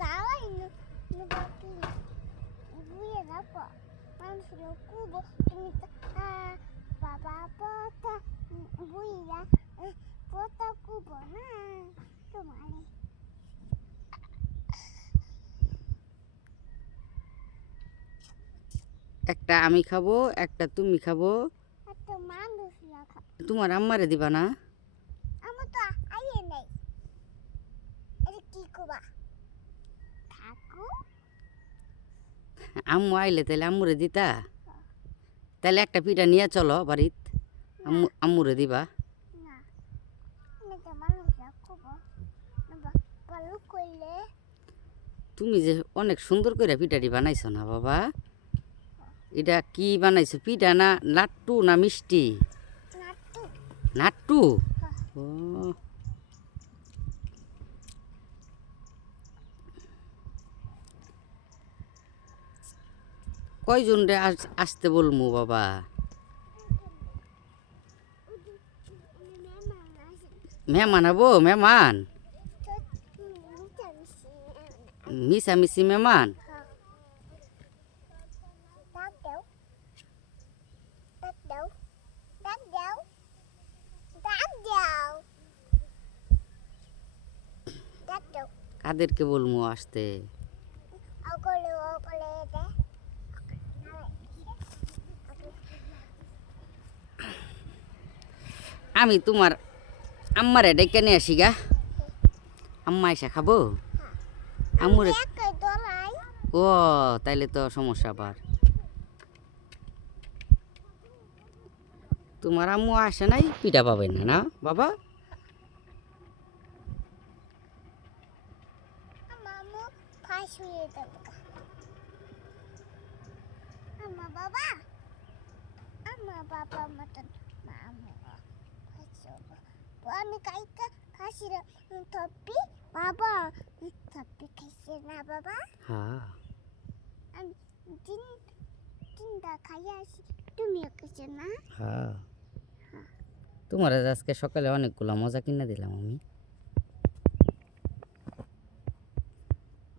Tawa nubaki buya dapo. Mamsilo kubo tumita baba pota buya pota kubo na tumale. একটা আমি খাবো, একটা তুমি খাবো। Ato manus laka. তোমার আম্মারে দিবা না? Amo to aye nei. Eri ki kuba. Thaku. আম্মু আইলে তাহলে আম্মুরে দিতা? তাহলে একটা পিঠা নিয়ে চলো বাড়িত, আম্মুরে দিবা। Na. Ini to manus kubo. Naba palu koile. তুমি যে অনেক সুন্দর করে পিঠাটি বানাইছো না বাবা? এটা কি বানাইছো, পিঠা না লাট্টু না মিষ্টি? Natu. নাট্টু। ও কয়জন রে আসতে বলমু বাবা? Ini memang nasi. মেহমান হবো, মেহমান মিশামিশি মেহমান। কাদেরকে বলমু আসতে? আমি তোমার আম্মারে ডেকে নিয়ে আসি গা, আম্মা এসে খাবো আম্মুরে। ও তাইলে তো সমস্যা আবার। তোমার আম্মু আসে নাই, পিঠা পাবেন না না বাবা? আমি কাইকা খাসি রে থপি বাবা থপি খাইছে না বাবা হ্যাঁ আমি তিনটা খাইয়া আসি তুমিও খাইছে না হ্যাঁ। তোমার আজকে সকালে অনেকগুলো মজা কিনে দিলাম আমি।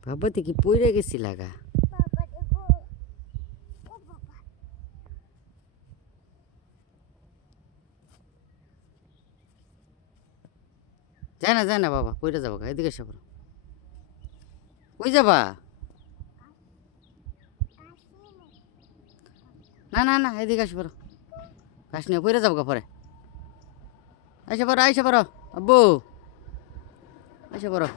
ভাবতে কি পড়ে গেছি লাগা। বাবা দেখো ও বাবা যায় না বাবা, পড়ে যাবো গা, এদিকে এসে পড়ো। কই যাবা? না না না, এদিকে আসে পড়ো, ঘাস নিয়ে পড়ে যাবো গা পরে। আইসে পড়ো আব্বু, আইসে পড়ো।